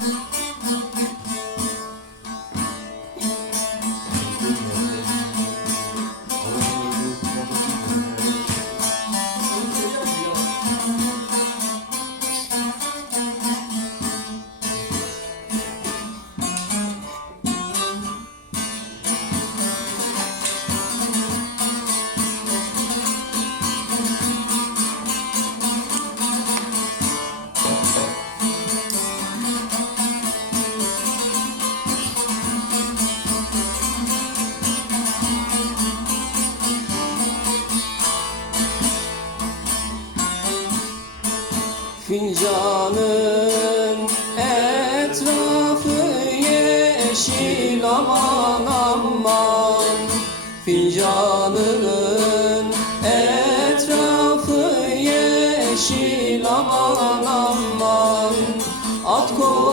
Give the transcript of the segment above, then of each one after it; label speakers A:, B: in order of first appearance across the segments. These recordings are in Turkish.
A: Mm-hmm. Fincanın etrafı yeşil aman aman. Fincanının etrafı yeşil aman aman. At kol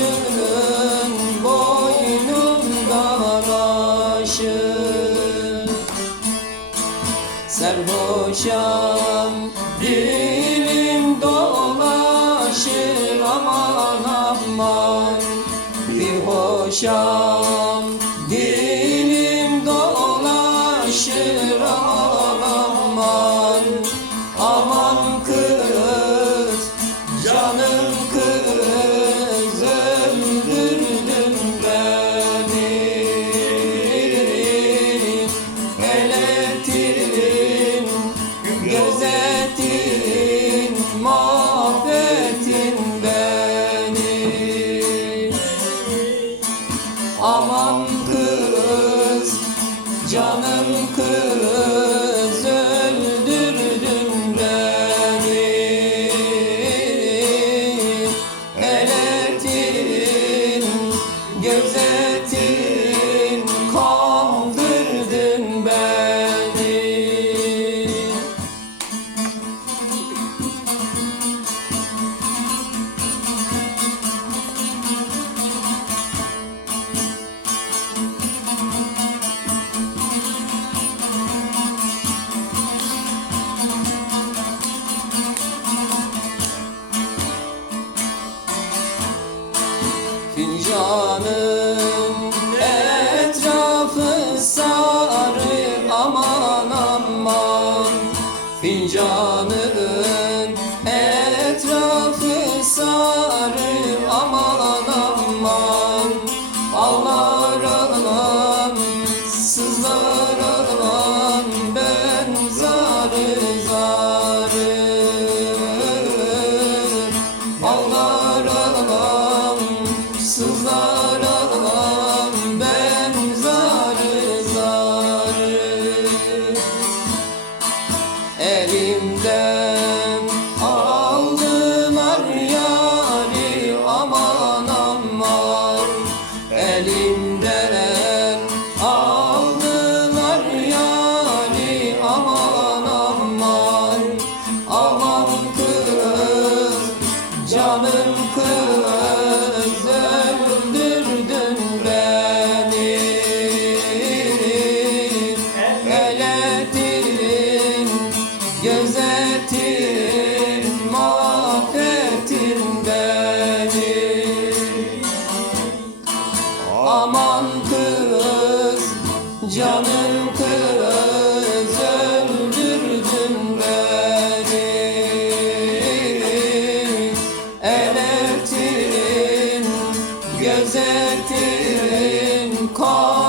A: yarının boynundan aşır Serhoşam dilim dolaşır aman aman. Bir hoşam dilim dolaşır. 점은 fincanı close. Hasretin kal